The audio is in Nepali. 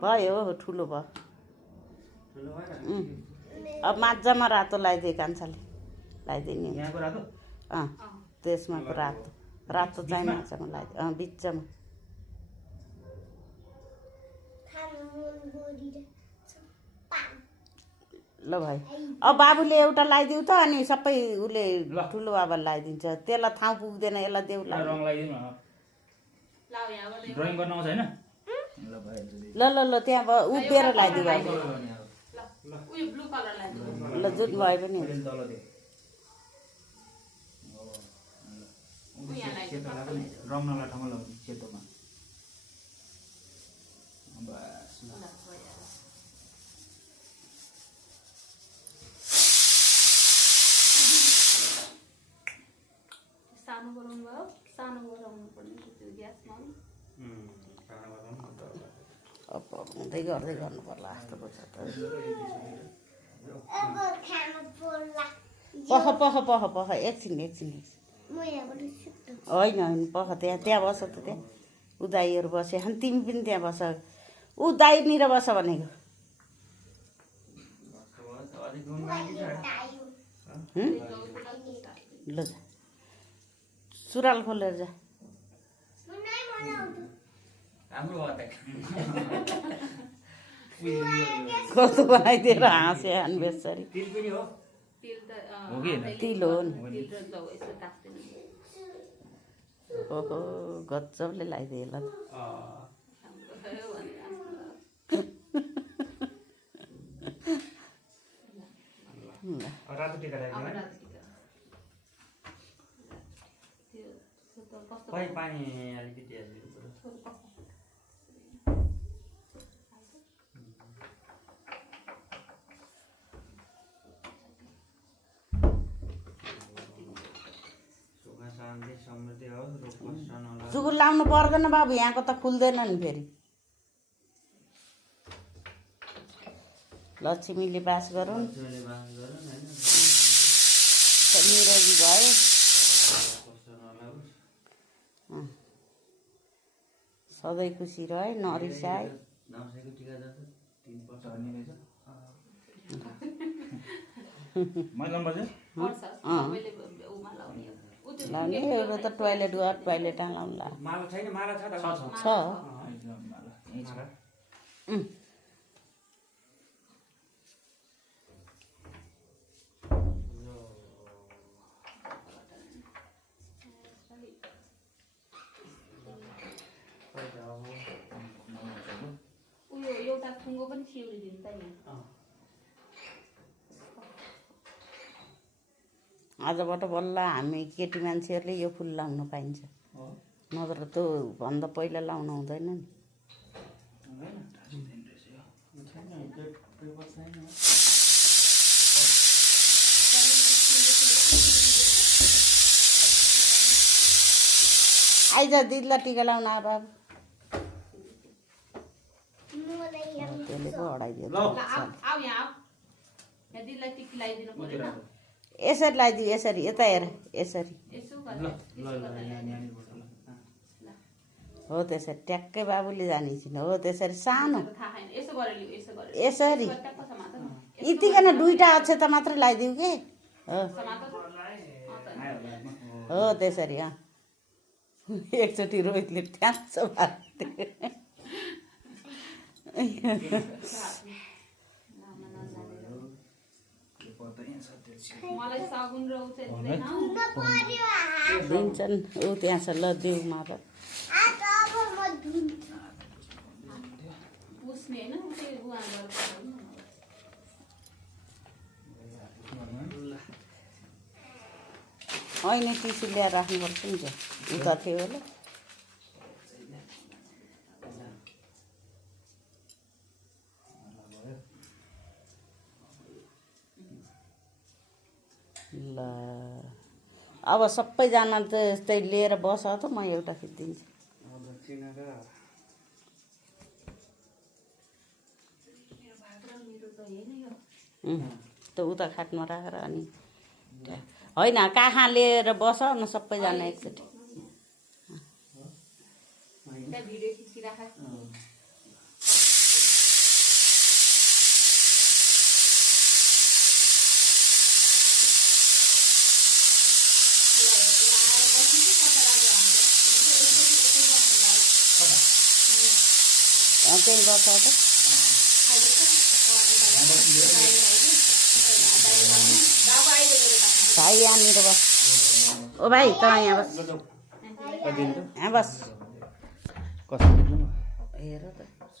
भयो ठुलो भयो अब माझ्जामा रातो लगाइदिए कान्छाले लगाइदिने त्यसमा रातो रातो चाहिँ माछामा लगाइदिए बिचमा ल भाइ अब बाबुले एउटा लगाइदिउ त अनि सबै उसले ठुलो बाबाले लगाइदिन्छ त्यसलाई ठाउँ पुग्दैन यसलाई देऊ ल ल ल त्यहाँ उभिएर लगाइदिउ बाबु ल जुन भए पनि रम्नलाई ठाउँमा लगाउने सेतोमा सानो बनाउनु भयो सानो बनाउनु पर्ने त्यो ग्यासमा अब हुँदै गर्दै गर्नु पर्ला जस्तो छ पख पख पख पख एकछिन होइन होइन पख त्यहाँ बस त त्यहाँ ऊ दाईहरू बसे अनि तिमी पनि त्यहाँ बस ऊ दाईनिर बस भनेको ल जा सुरुवाल खोलेर जा कस्तो बनाइदिएर हाँसे बेसरी तिल हो नि ओहो गजबले लगाइदिए ल पानी अलिकति चुकुर लाउनु पर्दैन बाबु यहाँको त खुल्दैन नि फेरि लक्ष्मीले बास गरौँ निरोगी भयो सधैँ खुसी रहे नरिसाए लाउने एउटा त टोइलेट गएर टोइलेटमा लाउनु छ एउटा खुङ्गो पनि सिउरिदिनु त यहाँ आजबाट बल्ल हामी केटी मान्छेहरूले यो फुल लाउन पाइन्छ नत्र त भन्दा पहिला लाउन हुँदैन नि आइज दिदीलाई टिका लाउन आ बाबु त्यसले पो हडाइदियो यसरी लगाइदियो यसरी यता हेर यसरी हो त्यसरी ट्याक्कै बाबुले जानिछिन हो त्यसरी सानो यसरी यतिकन दुईवटा अक्षता मात्रै लगाइदिउ कि हो त्यसरी एकचोटि रोहितले ट्याक्छ दिन्छन् ऊ त्यहाँ छ ल देऊ माता होइन टिसु ल्याएर राख्नुपर्छ नि त उता थियो होला ल अब सबैजना त यस्तै लिएर बस त म एउटा खिचिदिन्छु त उता खाटमा राखेर अनि होइन कहाँ लिएर बस न सबैजना एकचोटि त्यही बस्छ त भाइ यहाँनिर बस ओ भाइ त यहाँ बस यहाँ बस कसरी हेर त